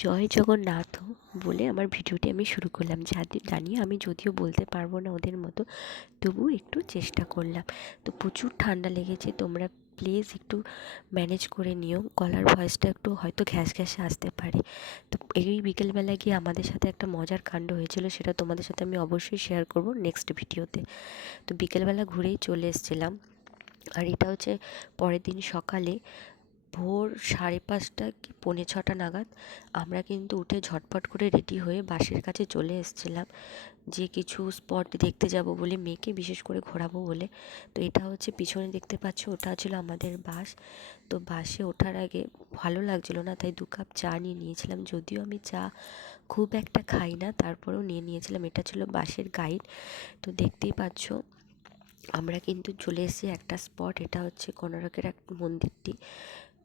জয় জগন্নাথ বলে আমার ভিডিওটি আমি শুরু করলাম। জানি আমি যদিও বলতে পারবো না ওদের মতো, তবুও একটু চেষ্টা করলাম। তো প্রচুর ঠান্ডা লেগেছে, তোমরা প্লিজ একটু ম্যানেজ করে নিও। গলার ভয়েসটা একটু হয়তো ঘ্যাস ঘ্যাসে আসতে পারে। তো এই বিকেলবেলা গিয়ে আমাদের সাথে একটা মজার কাণ্ড হয়েছিল, সেটা তোমাদের সাথে আমি অবশ্যই শেয়ার করব নেক্সট ভিডিওতে। তো বিকেলবেলা ঘুরেই চলে এসেছিলাম, আর এটা হচ্ছে পরের দিন সকালে ভোর 5:30 কি 5:45 নাগাদ আমরা কিন্তু উঠে ঝটপট করে রেডি হয়ে বাসের কাছে চলে এসেছিলাম, যে কিছু স্পট দেখতে যাব বলে, মেয়েকে বিশেষ করে ঘোরাবো বলে। তো এটা হচ্ছে পিছনে দেখতে পাচ্ছ, ওটা ছিল আমাদের বাস। তো বাসে ওঠার আগে ভালো লাগছিল না, তাই 2 কাপ চা নিয়ে নিয়েছিলাম। যদিও আমি চা খুব একটা খাই না, তারপরেও নিয়ে নিয়েছিলাম। এটা ছিল বাসের গাইড। তো দেখতেই পাচ্ছ আমরা কিন্তু চলে এসেছি একটা স্পট, এটা হচ্ছে কোনারকের এক মন্দিরটি।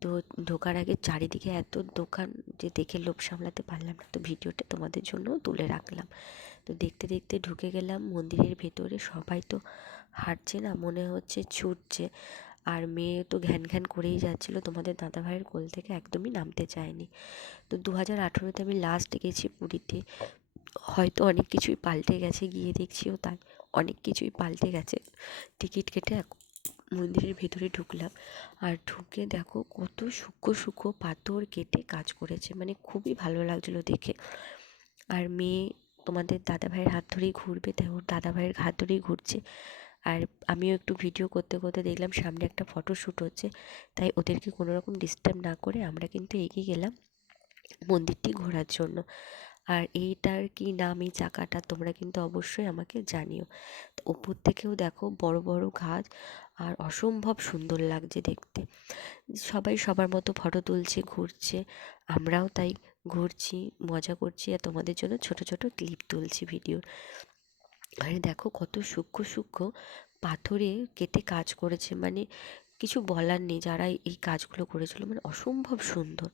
তো ঢোকার আগে চারিদিকে এত দোকান যে দেখে লোভ সামলাতে পারলাম না, তো ভিডিওটা তোমাদের জন্য তুলে রাখলাম। তো দেখতে দেখতে ঢুকে গেলাম মন্দিরের ভেতরে। সবাই তো হাঁটছে না, মনে হচ্ছে ছুটছে, আর মেয়ে তো ঘ্যান ঘ্যান করেই যাচ্ছিলো। তোমাদের দাদাভাইয়ের কোল থেকে একদমই নামতে চায়নি। তো 2018-তে আমি লাস্ট গেছি পুরীতে। হয়তো অনেক কিছুই পাল্টে গেছে, গিয়ে দেখছিও তাই, অনেক কিছুই পাল্টে গেছে। টিকিট কেটে মন্দিরের ভেতরে ঢুকলাম, আর ঢুকে দেখো কত সূক্ষ্ম সূক্ষ্ম পাথর কেটে কাজ করেছে, মানে খুবই ভালো লাগছিলো দেখে। আর মেয়ে তোমাদের দাদাভাইয়ের হাত ধরেই ঘুরবে, তাই ওর দাদাভাইয়ের হাত ধরেই ঘুরছে। আর আমিও একটু ভিডিও করতে করতে দেখলাম সামনে একটা ফটোশ্যুট হচ্ছে, তাই ওদেরকে কোনো রকম ডিস্টার্ব না করে আমরা কিন্তু এগিয়ে গেলাম মন্দিরটি ঘোরার জন্য। আর এইটার কি নাম, এই চাকাটা, তোমরা কিন্তু অবশ্যই আমাকে জানিও। তো ওপর থেকেও দেখো বড় বড় গাছ, আর অসম্ভব সুন্দর লাগছে দেখতে। সবাই সবার মতো ফটো তুলছে, ঘুরছে, আমরাও তাই ঘুরছি, মজা করছি, আর তোমাদের জন্য ছোট ছোট ক্লিপ তুলছি ভিডিওর। আর দেখো কত সূক্ষ্ম সূক্ষ্ম পাথরে কেটে কাজ করেছে, মানে কিছু বলার নেই। যারা এই কাজগুলো করেছিল মানে অসম্ভব সুন্দর।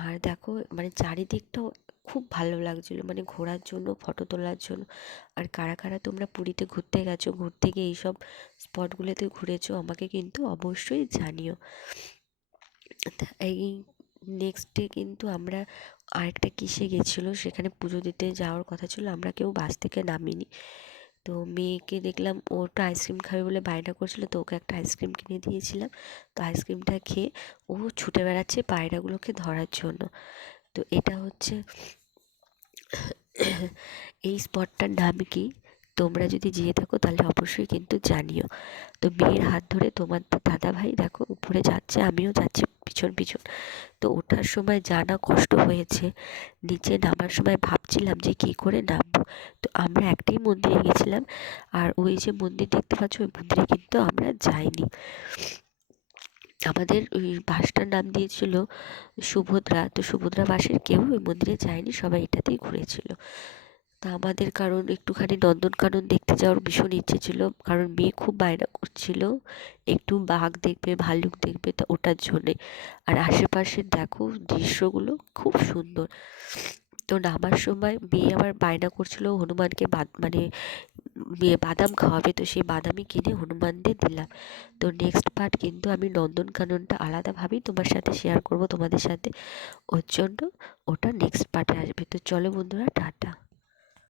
আর দেখো মানে চারিদিকটাও খুব ভালো লাগছিলো, মানে ঘোরার জন্য, ফটো তোলার জন্য। আর কারা কারা তোমরা পুরীতে ঘুরতে গেছো, ঘুরতে গিয়ে এইসব স্পটগুলোতে ঘুরেছো, আমাকে কিন্তু অবশ্যই জানিও। এই নেক্সট ডে কিন্তু আমরা আরেকটা কিসে গেছিলো, সেখানে পুজো দিতে যাওয়ার কথা ছিল, আমরা কেউ বাস থেকে নামিনি। তো মেয়েকে দেখলাম ওটা আইসক্রিম খাবে বলে বায়না করছিল, তো ওকে একটা আইসক্রিম কিনে দিয়েছিলাম। তো আইসক্রিমটা খেয়ে ও ছুটে বেড়াচ্ছে পায়রাগুলোকে ধরার জন্য। তো এটা হচ্ছে এই স্পটটার নাম কি, তোমরা যদি যেয়ে থাকো তাহলে অবশ্যই কিন্তু জানিও। তো মেয়ের হাত ধরে তোমার দাদা ভাই দেখো উপরে যাচ্ছে, আমিও যাচ্ছি পিছন পিছন। তো ওঠার সময় যা না কষ্ট হয়েছে, নিচে নামার সময় ভাবছিলাম যে কী করে নামবো। তো আমরা একটাই মন্দিরে গেছিলাম, আর ওই যে মন্দির দেখতে পাচ্ছ, ওই মন্দিরে কিন্তু আমরা যাইনি। আমাদের ওই বাসটার নাম দিয়েছিল সুভদ্রা। তো সুভদ্রা বাসের কেউ ওই মন্দিরে যায়নি, সবাই এটাতেই ঘুরেছিল। তা আমাদের কারণ একটুখানি নন্দনকানন দেখতে যাওয়ার ভীষণ ইচ্ছে ছিল, কারণ মেয়ে খুব বায়না করছিল একটু বাঘ দেখবে, ভাল্লুক দেখবে, তা ওটার জন্যে। আর আশেপাশের দেখো দৃশ্যগুলো খুব সুন্দর। তো নামার সময় মেয়ে আবার বায়না করছিল হনুমানকে মানে বাদাম খাওয়াবে, তো সেই বাদামই কিনে হনুমানদের দিলাম। তো নেক্সট পার্ট কিন্তু আমি নন্দনকাননটা আলাদাভাবেই তোমার সাথে শেয়ার করব তোমাদের সাথে, ওর জন্য ওটা নেক্সট পার্টে আসবে। তো চলো বন্ধুরা, টাটা।